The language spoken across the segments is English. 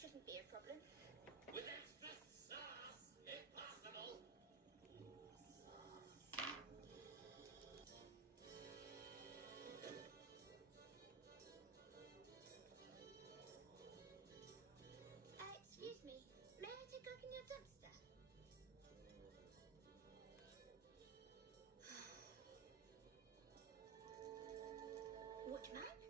Shouldn't be a problem. With extra sauce, if possible. Excuse me. May I take a look in your dumpster? Watchman?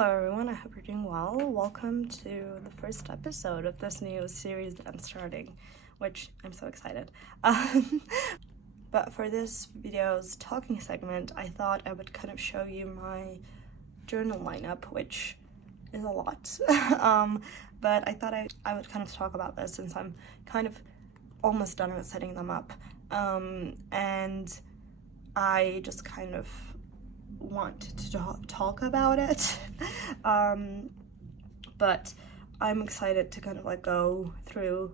Hello everyone, I hope you're doing well. Welcome to the first episode of this new series that I'm starting, which I'm so excited. But for this video's talking segment, I thought I would kind of show you my journal lineup, which is a lot. But I thought I would kind of talk about this since I'm kind of almost done with setting them up. And I just kind of want to talk about it. But I'm excited to kind of like go through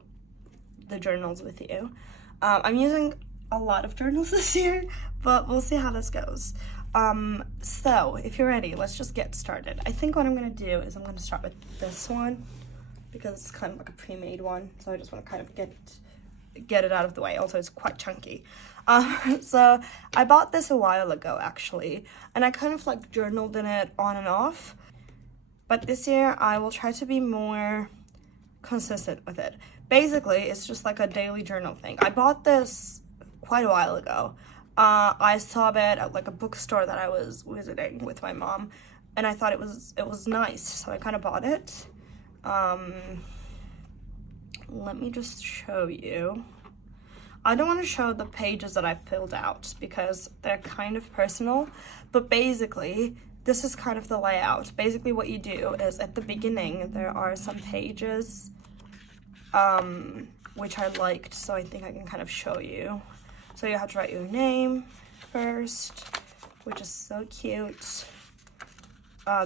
the journals with you. I'm using a lot of journals this year, but we'll see how this goes. So if you're ready, let's just get started. I think what I'm gonna do is I'm gonna start with this one because it's kind of like a pre-made one, so I just want to kind of get it out of the way. Also, it's quite chunky. So I bought this a while ago actually, and I kind of like journaled in it on and off, but this year I will try to be more consistent with it. Basically, it's just like a daily journal thing. I bought this quite a while ago. I saw it at like a bookstore that I was visiting with my mom, and I thought it was nice, so I kind of bought it. Let me just show you. I don't want to show the pages that I filled out because they're kind of personal, but basically this is kind of the layout. Basically what you do is at the beginning there are some pages which I liked, so I think I can kind of show you. So you have to write your name first, which is so cute.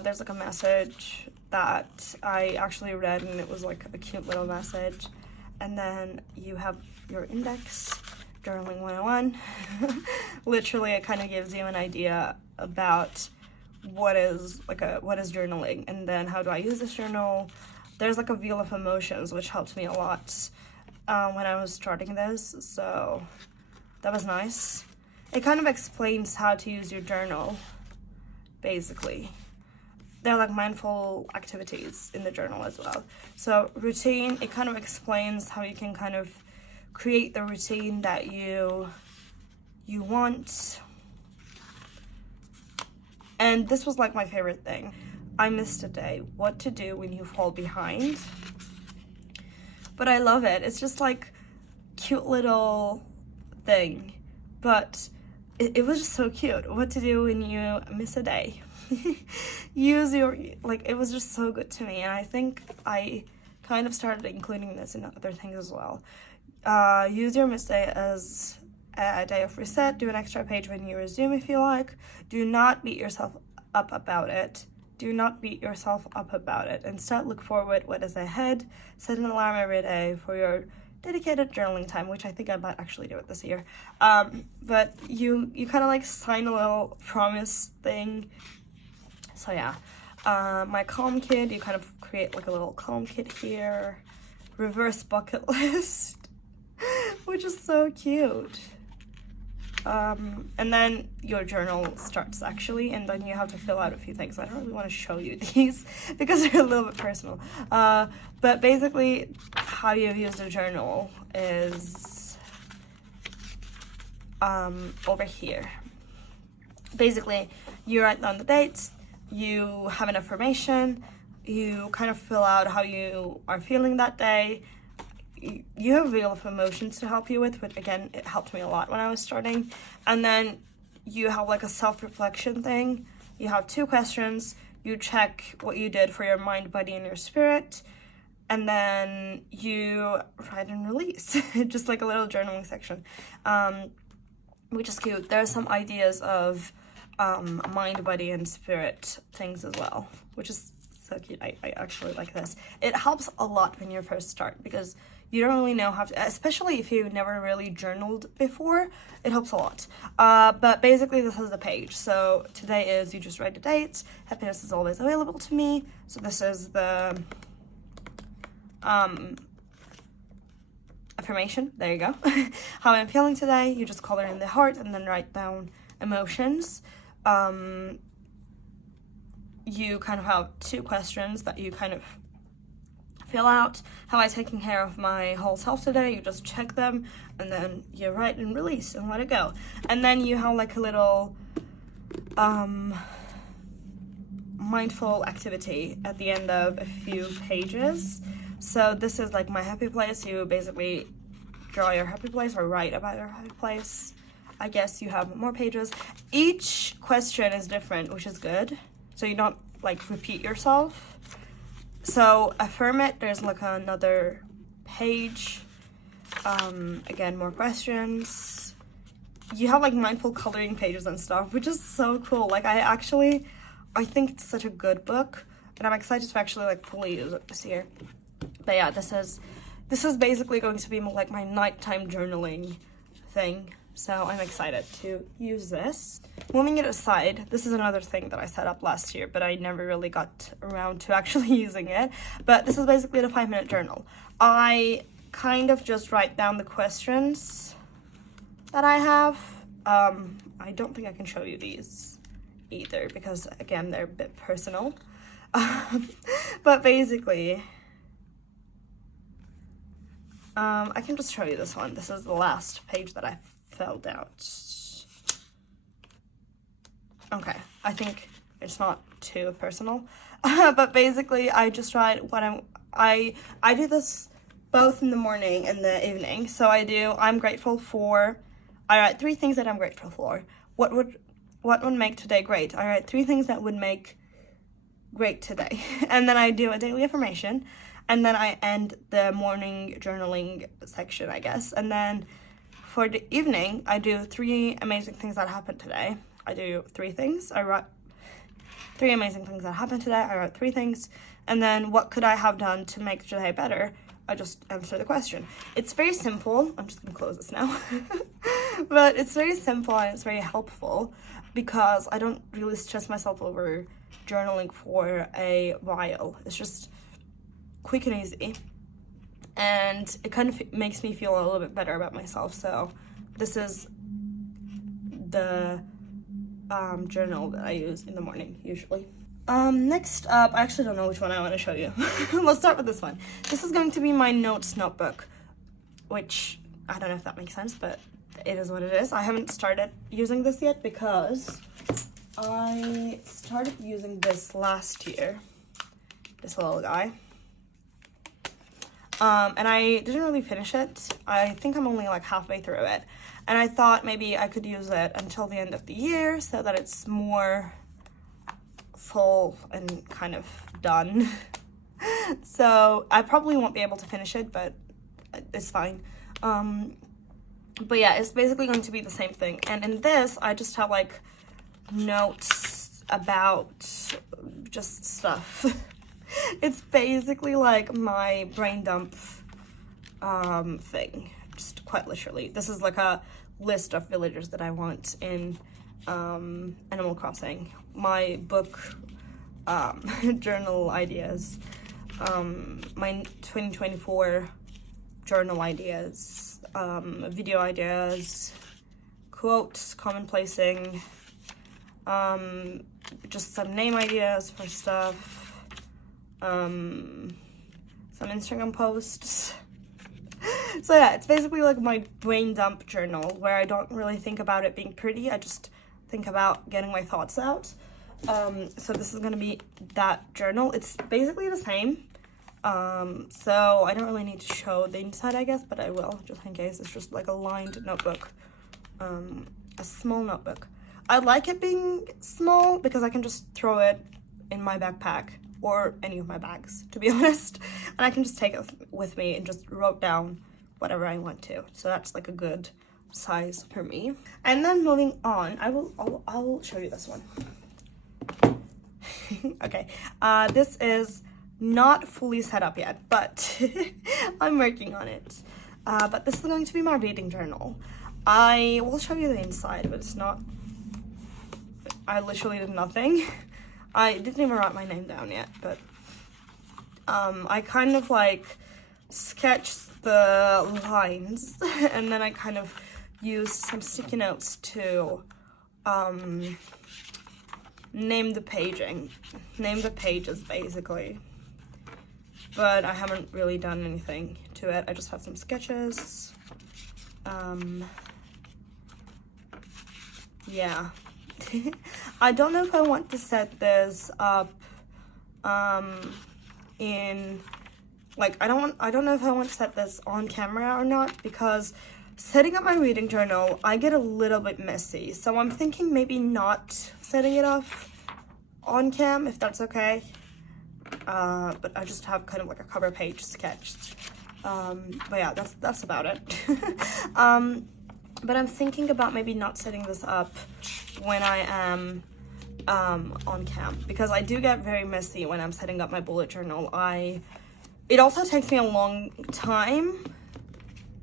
There's like a message that I actually read, and it was like a cute little message. And then you have your index, journaling 101. Literally, it kind of gives you an idea about what is journaling, and then how do I use this journal. There's like a wheel of emotions, which helped me a lot when I was starting this, so that was nice. It kind of explains how to use your journal, basically. They're like mindful activities in the journal as well. So routine, it kind of explains how you can kind of create the routine that you want. And this was like my favorite thing. I missed a day. What to do when you fall behind. But I love it. It's just like cute little thing. But it was just so cute. What to do when you miss a day. Use your, like, it was just so good to me, and I think I kind of started including this in other things as well. Use your missed day as a day of reset. Do an extra page when you resume if you like. Do not beat yourself up about it. Do not beat yourself up about it. Instead, look forward what is ahead. Set an alarm every day for your dedicated journaling time, which I think I might actually do it this year. But you kind of like sign a little promise thing. So yeah, my calm kit, you kind of create like a little calm kit here. Reverse bucket list, which is so cute. And then your journal starts actually, and then you have to fill out a few things. I don't really want to show you these because they're a little bit personal. But basically how you use the journal is over here. Basically, you write down the dates, you have an affirmation, you kind of fill out how you are feeling that day. You have a wheel of emotions to help you with, which again, it helped me a lot when I was starting. And then you have like a self-reflection thing. You have 2 questions. You check what you did for your mind, body, and your spirit. And then you write and release, just like a little journaling section, which is cute. There are some ideas of mind, body, and spirit things as well, which is so cute. I actually like this. It helps a lot when you first start because you don't really know how to, especially if you've never really journaled before, it helps a lot. But basically this is the page. So today is, you just write the dates. Happiness is always available to me. So this is the affirmation. There you go. How I'm feeling today. You just color in the heart and then write down emotions. You kind of have 2 questions that you kind of fill out. How am I taking care of my whole self today? You just check them and then you write and release and let it go. And then you have like a little mindful activity at the end of a few pages. So this is like my happy place. You basically draw your happy place or write about your happy place. I guess you have more pages. Each question is different, which is good. So you don't like repeat yourself. So affirm it, there's like another page. Again, more questions. You have like mindful coloring pages and stuff, which is so cool. Like I think it's such a good book, and I'm excited to actually like fully use it this year. But yeah, this is basically going to be like my nighttime journaling thing. So I'm excited to use this. Moving it aside, this is another thing that I set up last year, but I never really got around to actually using it. But this is basically the 5-minute journal. I kind of just write down the questions that I have. I don't think I can show you these either because, again, they're a bit personal. But basically, I can just show you this one. This is the last page that I filled out. Okay, I think it's not too personal. But basically, I just write what I do this both in the morning and the evening. So I'm grateful for, I write 3 things that I'm grateful for. What would make today great? I write 3 things that would make great today. And then I do a daily affirmation. And then I end the morning journaling section, I guess. And then for the evening, I do 3 amazing things that happened today. I do 3 things. I write 3 amazing things that happened today. I write 3 things. And then what could I have done to make today better? I just answer the question. It's very simple. I'm just gonna close this now. But it's very simple and it's very helpful because I don't really stress myself over journaling for a while. It's just quick and easy. And it kind of makes me feel a little bit better about myself. So this is the journal that I use in the morning usually. Next up, I actually don't know which one I want to show you. Let's start with this one. This is going to be my notes notebook, which I don't know if that makes sense, but it is what it is. I haven't started using this yet because I started using this last year, this little guy. And I didn't really finish it. I think I'm only like halfway through it. And I thought maybe I could use it until the end of the year so that it's more full and kind of done. So I probably won't be able to finish it, but it's fine. But yeah, it's basically going to be the same thing. And in this, I just have like notes about just stuff. It's basically like my brain dump thing, just quite literally. This is like a list of villagers that I want in Animal Crossing. My book journal ideas, my 2024 journal ideas, video ideas, quotes, commonplacing, just some name ideas for stuff, some Instagram posts. So yeah, it's basically like my brain dump journal where I don't really think about it being pretty. I just think about getting my thoughts out. So this is gonna be that journal. It's basically the same. So I don't really need to show the inside, I guess, but I will just in case. It's just like a lined notebook, a small notebook. I like it being small because I can just throw it in my backpack or any of my bags, to be honest, and I can just take it with me and just write down whatever I want to. So that's like a good size for me. And then moving on, I'll show you this one. Okay, this is not fully set up yet, but I'm working on it. But this is going to be my reading journal. I will show you the inside, but it's not, I literally did nothing. I didn't even write my name down yet, but I kind of like sketched the lines and then I kind of used some sticky notes to name the pages basically. But I haven't really done anything to it. I just have some sketches. Yeah. I don't know if I want to set this up in, like, I don't know if I want to set this on camera or not, because setting up my reading journal, I get a little bit messy. So I'm thinking maybe not setting it up on cam, if that's okay. But I just have kind of like a cover page sketched. But yeah, that's about it. But I'm thinking about maybe not setting this up when I am on cam, because I do get very messy when I'm setting up my bullet journal. It also takes me a long time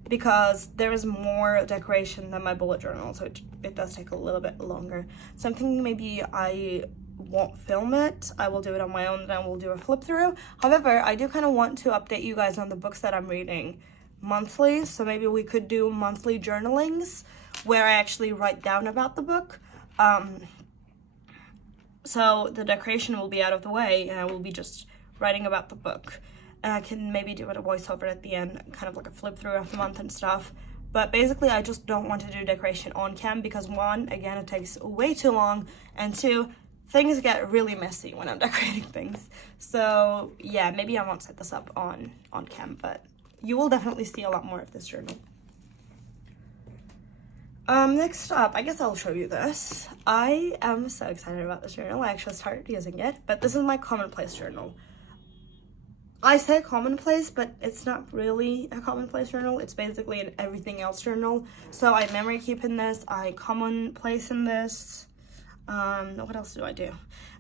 because there is more decoration than my bullet journal, so it does take a little bit longer. So I'm thinking maybe I won't film it. I will do it on my own, and I will do a flip through. However, I do kind of want to update you guys on the books that I'm reading monthly, so maybe we could do monthly journalings where I actually write down about the book. So the decoration will be out of the way, and I will be just writing about the book. And I can maybe do a voiceover at the end, kind of like a flip through of the month and stuff. But basically, I just don't want to do decoration on cam because, one, again, it takes way too long, and two, things get really messy when I'm decorating things. So yeah, maybe I won't set this up on cam, but you will definitely see a lot more of this journal. Next up, I guess I'll show you this. I am so excited about this journal. I actually started using it, but this is my commonplace journal. I say commonplace, but it's not really a commonplace journal. It's basically an everything else journal. So I memory keep in this, I commonplace in this. What else do?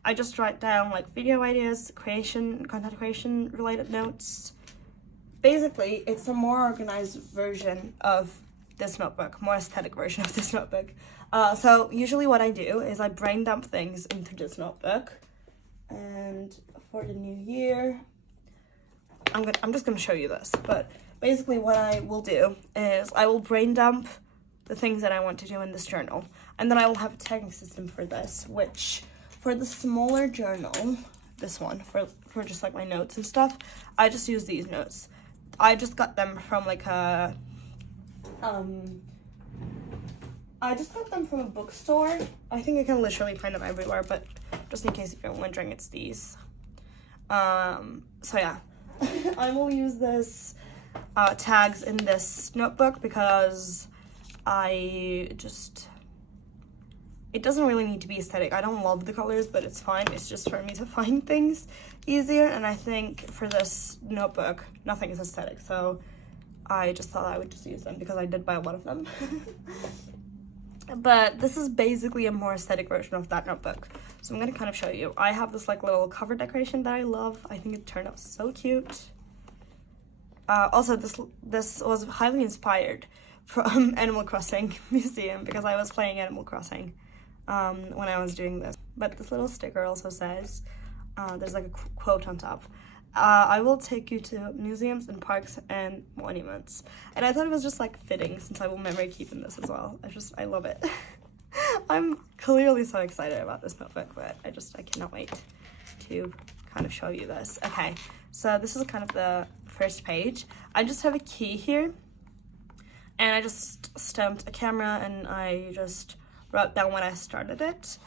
I just write down like video ideas, content creation related notes. Basically, it's a more organized version of this notebook, more aesthetic version of this notebook. So usually what I do is I brain dump things into this notebook. And for the new year, I'm just gonna show you this, but basically what I will do is I will brain dump the things that I want to do in this journal, and then I will have a tagging system for this, which for the smaller journal, this one, for just like my notes and stuff, I just use these notes. I just got them from like a, I just got them from a bookstore. I think you can literally find them everywhere, but just in case if you're wondering, it's these. So yeah. I will use this tags in this notebook because it doesn't really need to be aesthetic. I don't love the colors, but it's fine. It's just for me to find things easier, and I think for this notebook, nothing is aesthetic, so I just thought I would just use them because I did buy a lot of them. But this is basically a more aesthetic version of that notebook. So I'm gonna kind of show you. I have this like little cover decoration that I love. I think it turned out so cute. Also, this was highly inspired from Animal Crossing Museum because I was playing Animal Crossing when I was doing this. But this little sticker also says, there's like a quote on top. I will take you to museums and parks and monuments. And I thought it was just like fitting since I will memory keep in this as well. I love it. I'm clearly so excited about this notebook, but I cannot wait to kind of show you this. Okay, so this is kind of the first page. I just have a key here, and I just stamped a camera, and I just wrote down when I started it.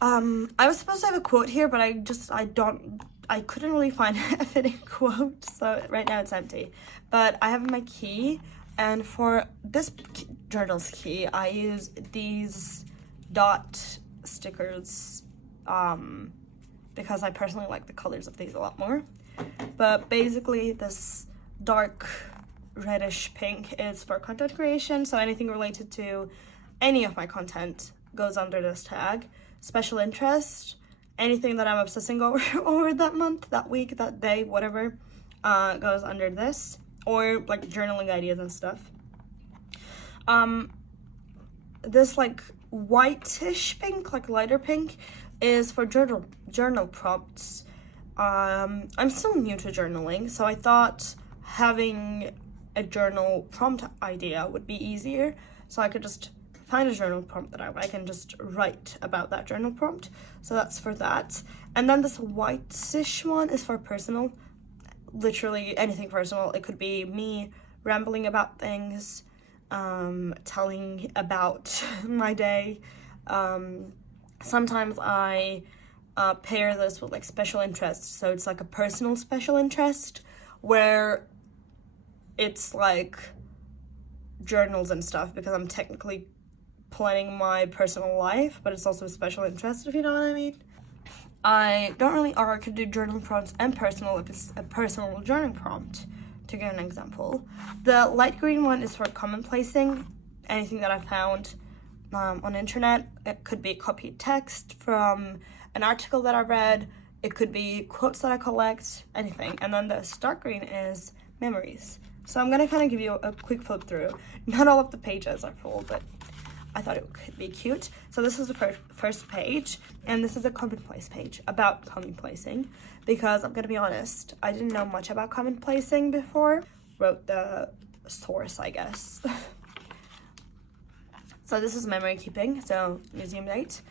I was supposed to have a quote here, but I couldn't really find a fitting quote, so right now it's empty. But I have my key, and for this journal's key, I use these dot stickers because I personally like the colors of these a lot more. But basically, this dark reddish pink is for content creation, so anything related to any of my content goes under this tag. Special interest, anything that I'm obsessing over that month, that week, that day, whatever, goes under this, or like journaling ideas and stuff. This like whitish pink, like lighter pink, is for journal prompts. I'm still new to journaling, so I thought having a journal prompt idea would be easier, so I could just find a journal prompt that I like and just write about that journal prompt. So that's for that. And then this whitish one is for personal, literally anything personal. It could be me rambling about things, telling about my day. Sometimes I pair this with like special interests. So it's like a personal special interest where it's like journals and stuff, because I'm technically planning my personal life, but it's also a special interest, if you know what I mean. I don't really, or I could do journal prompts and personal if it's a personal journal prompt, to give an example. The light green one is for commonplacing, anything that I found on the internet. It could be copied text from an article that I read, it could be quotes that I collect, anything. And then the dark green is memories. So I'm gonna kind of give you a quick flip through. Not all of the pages are full, but I thought it could be cute. So this is the first page, and this is a commonplace page about commonplacing, because I'm gonna be honest, I didn't know much about commonplacing before. Wrote the source, I guess. So this is memory keeping, so museum date.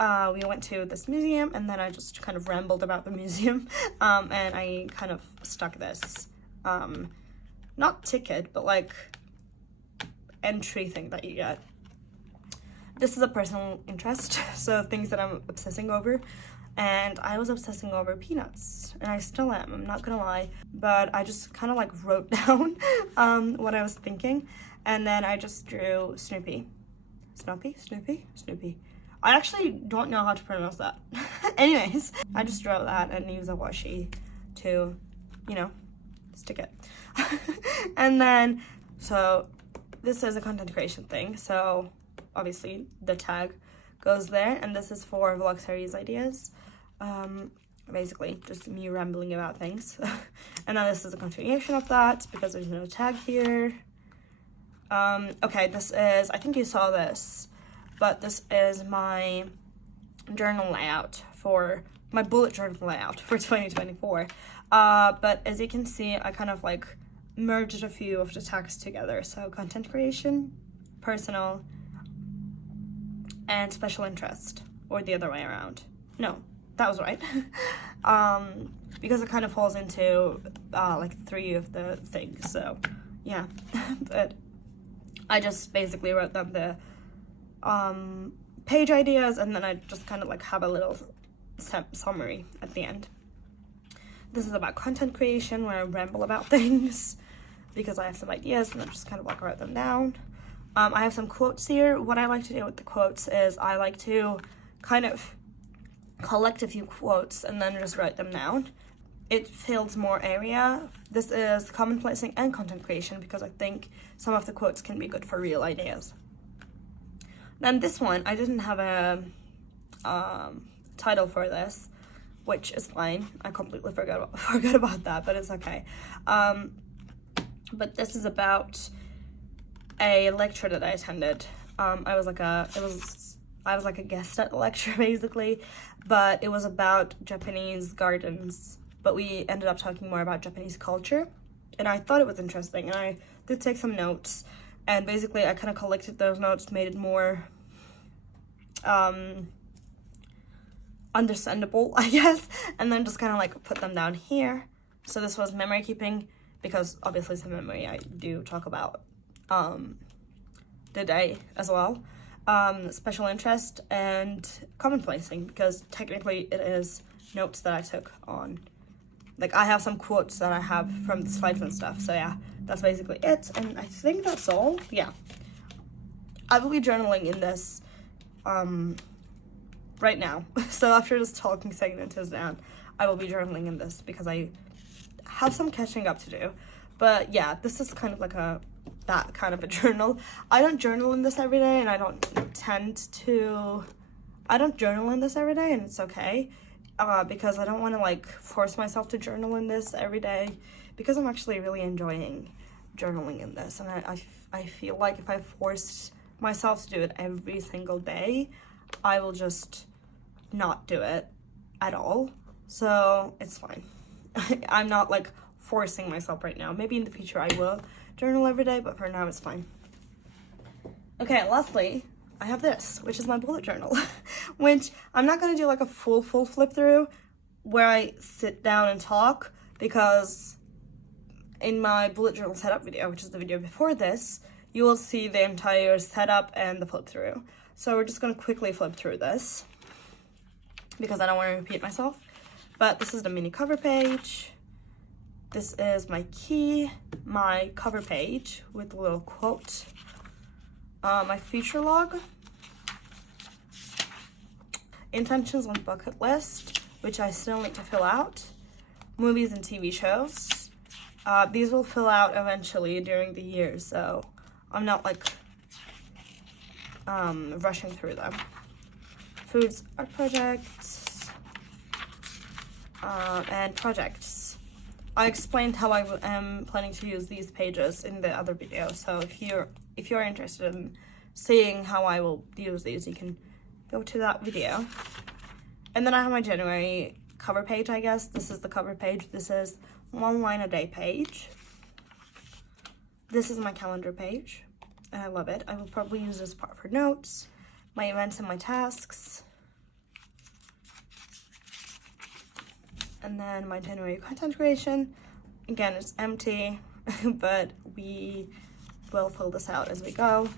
We went to this museum, and then I just kind of rambled about the museum, and I kind of stuck this, not ticket, but like entry thing that you get. This is a personal interest, so things that I'm obsessing over. And I was obsessing over peanuts, and I still am, I'm not gonna lie. But I just kind of like wrote down what I was thinking, and then I just drew Snoopy. Snoopy. I actually don't know how to pronounce that. Anyways, I just drew that and used a washi to, you know, stick it. And then, so this is a content creation thing, so obviously the tag goes there, and this is for vlog series ideas. Basically just me rambling about things. And then this is a continuation of that, because there's no tag here. Okay, this is, I think you saw this, but this is my journal layout for, my bullet journal layout for 2024. But as you can see, I kind of like merged a few of the tags together. So content creation, personal, and special interest, or the other way around. No, that was right. Because it kind of falls into like 3 of the things, so yeah. But I just basically wrote them the page ideas, and then I just kind of like have a little summary at the end. This is about content creation, where I ramble about things because I have some ideas, and I just kind of like write them down. I have some quotes here. What I like to do with the quotes is I like to kind of collect a few quotes and then just write them down. It fills more area. This is commonplacing and content creation, because I think some of the quotes can be good for real ideas. Then this one, I didn't have a title for this, which is fine. I completely forgot about that, but it's okay. But this is about a lecture that I attended. I was like a guest at the lecture basically, but it was about Japanese gardens, but we ended up talking more about Japanese culture, and I thought it was interesting, and I did take some notes, and basically I kind of collected those notes, made it more understandable, I guess, and then just kind of like put them down here. So this was memory keeping, because obviously it's a memory I do talk about the day as well. Special interest and commonplacing, because technically it is notes that I took on, like I have some quotes that I have from the slides and stuff. So yeah, that's basically it, and I think that's all. Yeah, I will be journaling in this right now. So after this talking segment is down, I will be journaling in this because I have some catching up to do. But yeah, this is kind of like that kind of a journal. I don't journal in this every day, and I don't journal in this every day, and it's okay, because I don't want to like force myself to journal in this every day, because I'm actually really enjoying journaling in this, and I feel like if I forced myself to do it every single day, I will just not do it at all. So it's fine. I'm not like forcing myself right now. Maybe in the future I will journal every day, but for now it's fine. Okay, lastly, I have this, which is my bullet journal, which I'm not gonna do like a full flip through where I sit down and talk, because in my bullet journal setup video, which is the video before this, you will see the entire setup and the flip through. So we're just gonna quickly flip through this. because I don't want to repeat myself. But this is the mini cover page. This is my key, my cover page with a little quote, my future log, intentions on bucket list, which I still need to fill out, movies and TV shows. These will fill out eventually during the year, so I'm not like rushing through them. Foods, art projects, and projects. I explained how I am planning to use these pages in the other video, so if you're interested in seeing how I will use these, you can go to that video. And then I have my January cover page, I guess. This is the cover page. This is 1 line a day page. This is my calendar page, and I love it. I will probably use this part for notes, my events and my tasks. And then my January content creation. Again, it's empty, but we will fill this out as we go.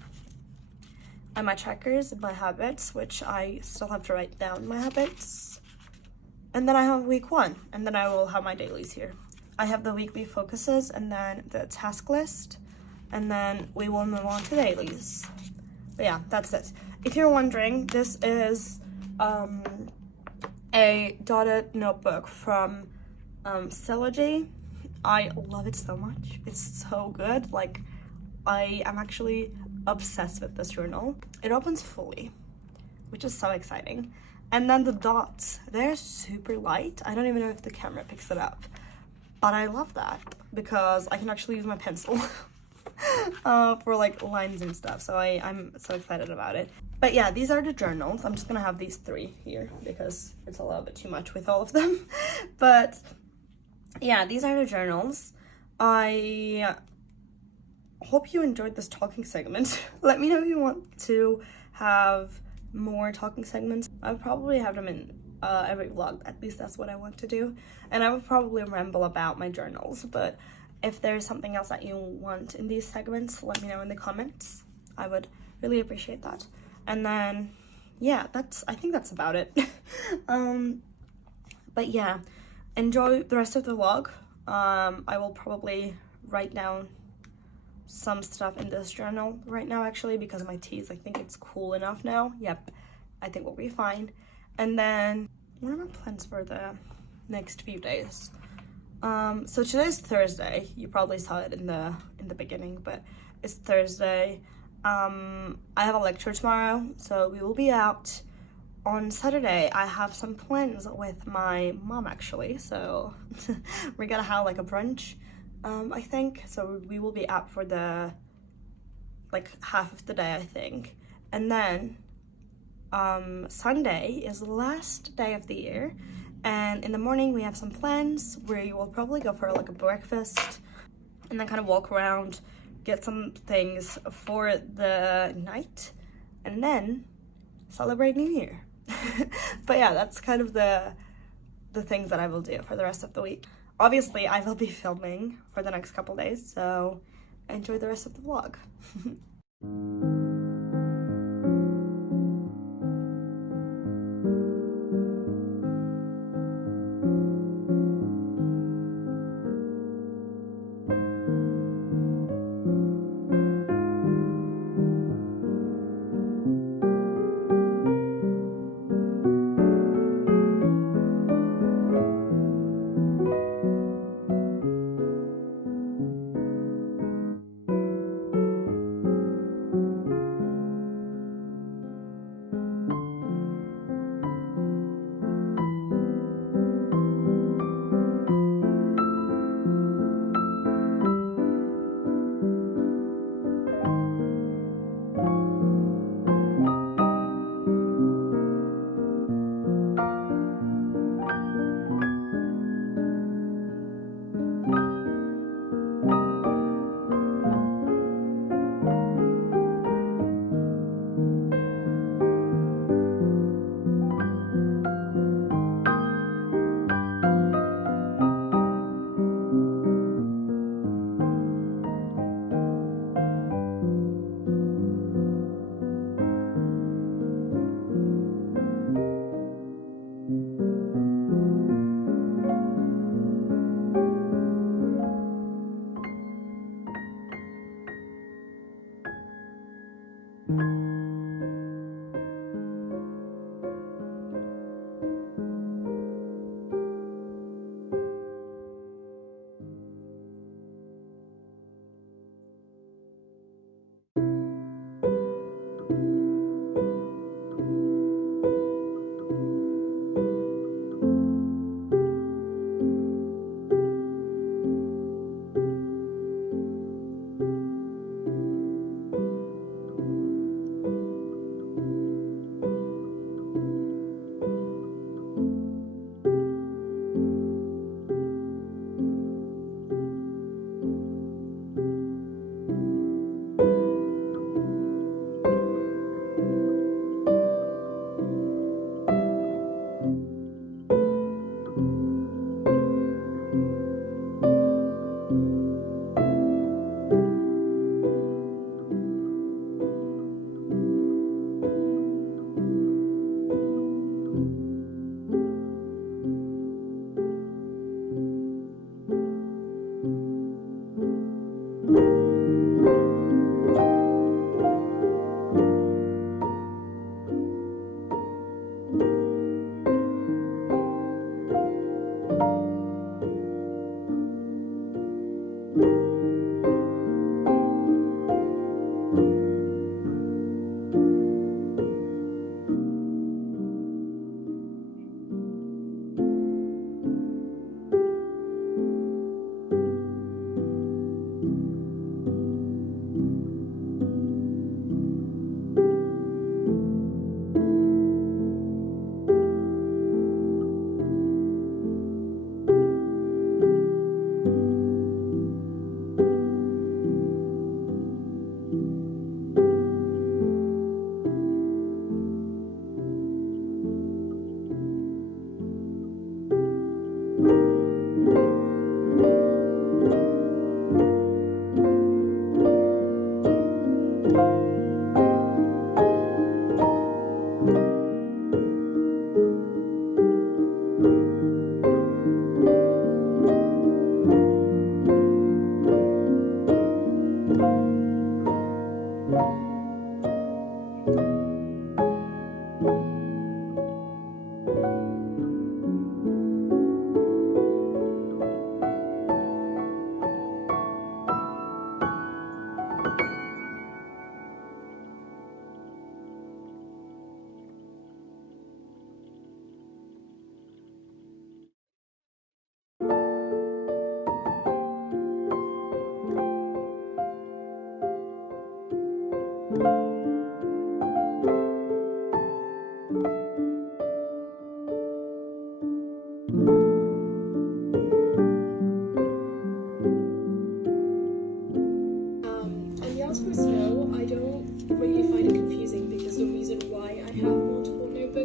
And my trackers and my habits, which I still have to write down my habits. And then I have week 1, and then I will have my dailies here. I have the weekly focuses and then the task list, and then we will move on to dailies. But yeah, that's it. If you're wondering, this is a dotted notebook from Celogy. I love it so much. It's so good. Like, I am actually obsessed with this journal. It opens fully, which is so exciting. And then the dots, they're super light. I don't even know if the camera picks it up, but I love that because I can actually use my pencil for like lines and stuff. So I'm so excited about it. But yeah, these are the journals. I'm just gonna have these 3 here because it's a little bit too much with all of them. But yeah, these are the journals. I hope you enjoyed this talking segment. Let me know if you want to have more talking segments. I'll probably have them in every vlog. At least that's what I want to do. And I will probably ramble about my journals. But if there's something else that you want in these segments, let me know in the comments. I would really appreciate that. And then, yeah, I think that's about it. But yeah, enjoy the rest of the vlog. I will probably write down some stuff in this journal right now, actually, because of my teas. I think it's cool enough now. Yep, I think we'll be fine. And then, what are my plans for the next few days? So today's Thursday. You probably saw it in the beginning, but it's Thursday. I have a lecture tomorrow, so we will be out. On Saturday, I have some plans with my mom, actually, so we're gonna have like a brunch, I think. So we will be out for the like half of the day, I think. And then Sunday is the last day of the year, and in the morning we have some plans where you will probably go for like a breakfast and then kind of walk around, get some things for the night, and then celebrate New Year. But yeah, that's kind of the things that I will do for the rest of the week. Obviously, I will be filming for the next couple days, so enjoy the rest of the vlog.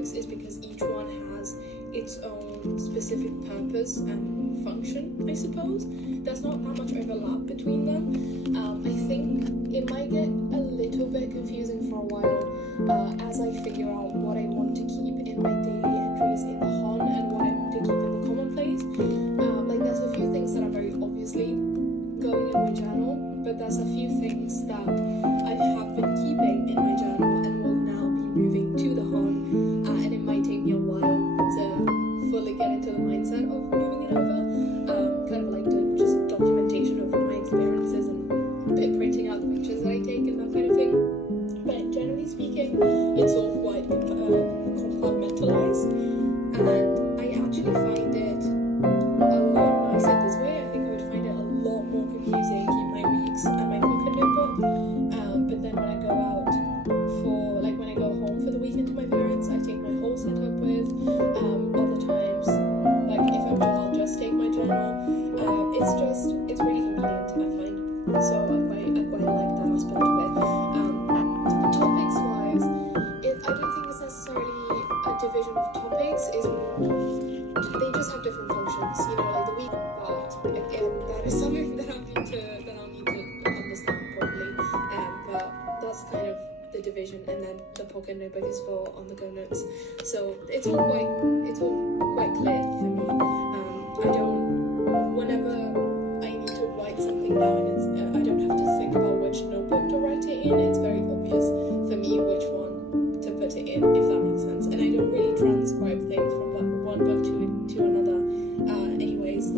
notebooks is because each one has its own specific purpose and function, I suppose. There's not that much overlap between them. I think it might get a little bit confusing for a while as I figure out what I want to keep in my daily entries in the hon and what I want to keep in the commonplace. Like there's a few things that are very obviously going in my journal, but there's a few things that I have been keeping in my journal and will now be moving to the hon, and it might take me a while to fully get into the mindset of moving it over. Kind of like the just documentation of my experiences and printing out the pictures that I take and that kind of thing. But generally speaking, it's all quite compartmentalized, and I actually find it a lot nicer this way. I think I would find it a lot more confusing to keep my weeks and my pocket notebook. But then when I go out when I go home for the weekend to my parents, I take my whole setup with. Other times, like if I'm chill, I'll just take my journal. It's really convenient, I find. So I quite like that aspect of it. Topics wise, I don't think it's necessarily a division of topics. They just have different functions, like the week. But again, that is something that I'll need to understand properly. But that's kind of the division, and then the pocket notebook is for on the go notes. So it's all quite clear for me. Whenever I need to write something down, I don't have to think about which notebook to write it in. It's very obvious for me which one to put it in, if that makes sense. And I don't really transcribe things from one book to another anyways.